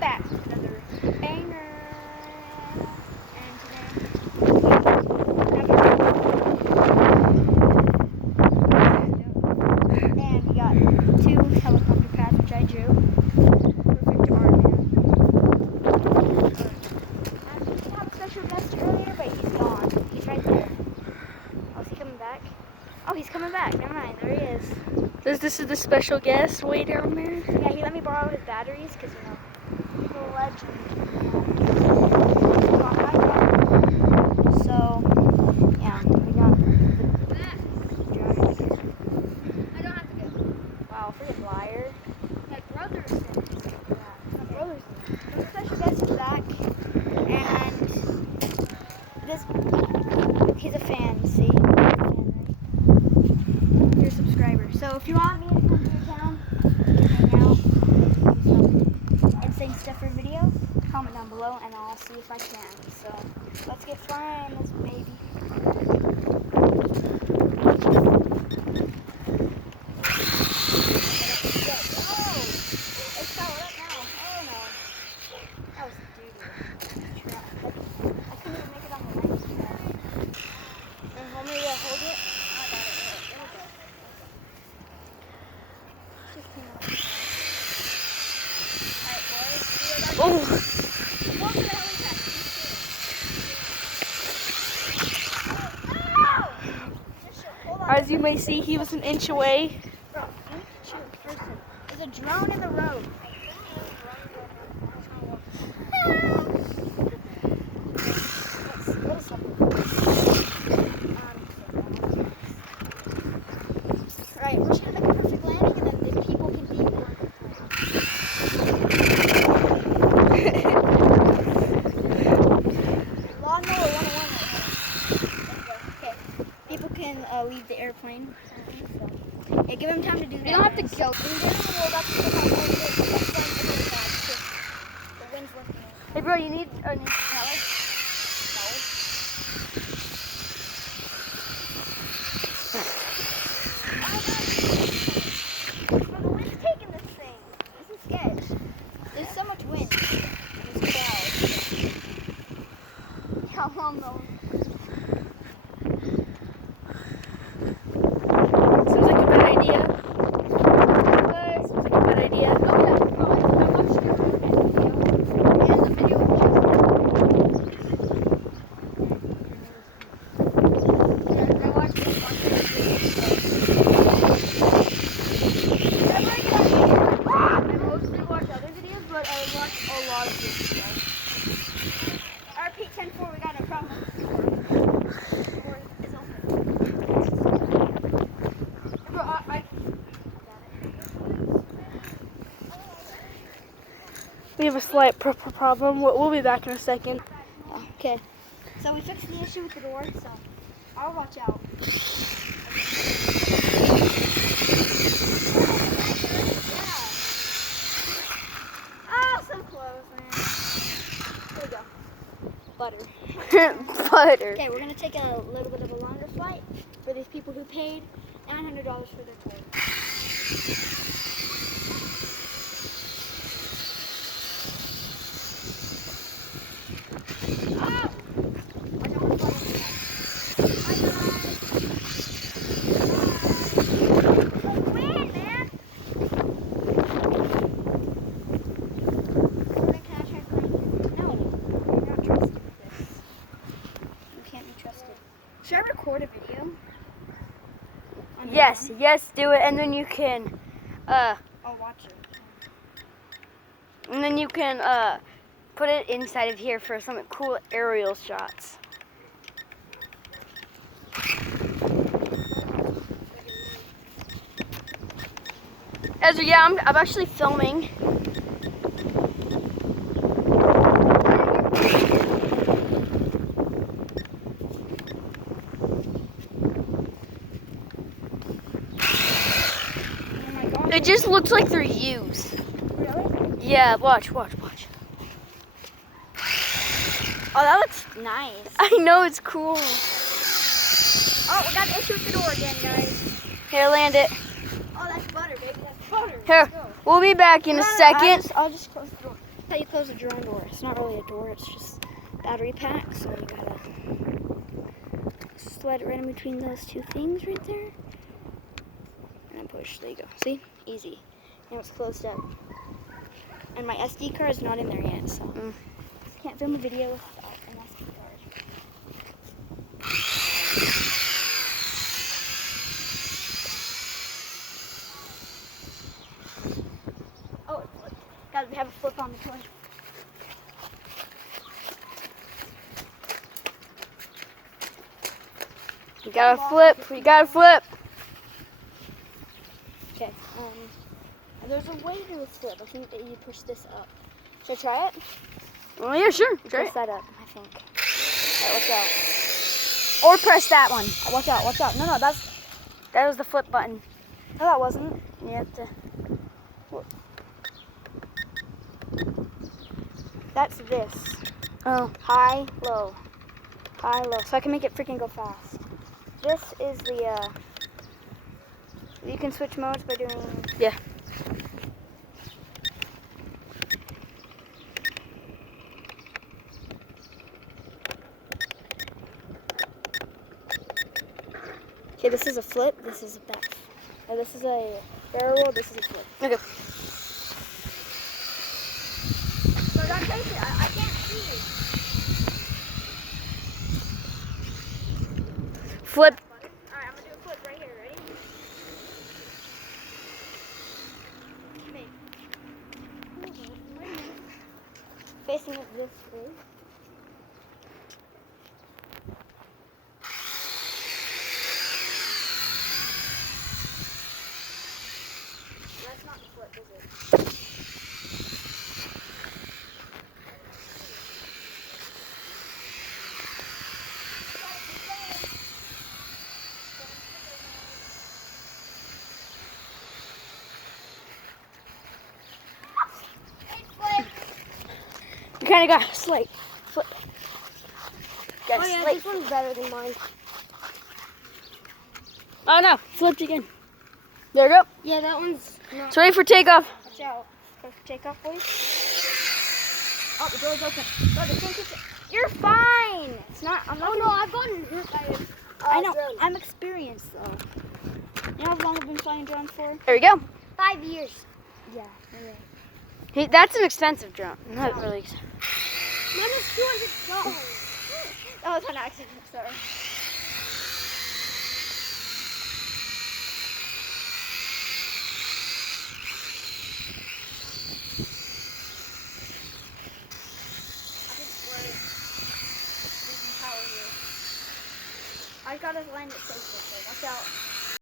back with another banger. And today, and we got 2 helicopter pads, which I drew. Perfect art, man. I did have a special guest earlier, but he's gone. He's right there. Oh, is he coming back? Oh, he's coming back. Never mind. There he is. This is the special guest way down there. Yeah, he let me borrow his batteries because, you know, he's a legend. So, yeah, we got the drones. I don't have to go. Wow, freaking liar. My brother said it. Yeah, my brother's the special guest is back, and this, he's a fan, see? You're a subscriber. So if you want me to come to your town, hang out, do some insane stuff for a video, comment down below and I'll see if I can. So let's get flying this baby. Oh, as you may see, he was an inch away. Bro, there's a drone in the road. Alright, we're just gonna make a perfect landing and then the people can be more. Lawnmower 101. Okay, people can leave the airplane. So, yeah, give them time to do that. You don't have to go. The wind's lifting it. Hey, bro, you need some pellets? Bro, the wind's taking this thing. This is sketch. There's so much wind. There's clouds. How long though? Seems like a bad idea. Seems like a bad idea. Oh, yeah. Bro, I watched your video. And the video was I watched it. I mostly watch other videos, but I watch a lot of videos. RP 10-4, we got a problem. Door is open. Bro, We have a slight problem. We'll be back in a second. Okay. So we fixed the issue with the door, so I'll watch out. Oh, so close, man. There we go. Butter. Butter. Okay, we're gonna take a little bit of a longer flight for these people who paid $900 for their tour. Should I record a video? Yes, do it, and then you can, I'll watch it. put it inside of here for some cool aerial shots. Ezra, yeah, I'm actually filming. It just looks like they're used. Really? Yeah, watch. Oh, that looks nice. I know, it's cool. Oh, we got an issue with the door again, guys. Here, land it. Oh, that's butter, baby. That's butter. Here, Let's go. we'll be back in a second. I'll just close the door. how you close the drone door. It's not really a door, it's just battery pack, so you gotta slide it right in between those two things right there. And then push, there you go. See? Easy. Now it's closed up. And my SD card is not in there yet, so can't film a video without an SD card. Oh, gotta have a flip on the toy. You gotta flip. You gotta flip. Okay. And there's a way to flip. I think that you push this up. Should I try it? Oh yeah, sure. Try Push it. that up, I think. Alright, watch out. Or press that one. Watch out, watch out. No, That was the flip button. no, that wasn't. You have to. That's this. Oh. High, low. High, low. So I can make it freaking go fast. This is the, you can switch modes by doing... Yeah. Okay, this is a flip, this is a back. This is a barrel roll, this is a flip. Okay. So don't face it, I can't see. Flip. Alright, I'm gonna do a flip right here, ready? Facing it this way. That's not the flip, is it? You kind of got a slight flip. Got a Oh yeah, slight. this one's better than mine. Oh no, flipped again. There we go. Yeah, that one's not. It's ready for takeoff. Watch out. Take off, boys. Oh, the door's open. Oh, the tank is... You're fine. It's not. I'm not. Oh no, I've gotten hurt by it. I know. I'm experienced though. You know how long I've been flying drones for? There we go. 5 years. Yeah. Yeah. Hey, that's an expensive drone. Not really. Mine is $200. That was an accident. Sorry. I gotta land it safely. So watch out.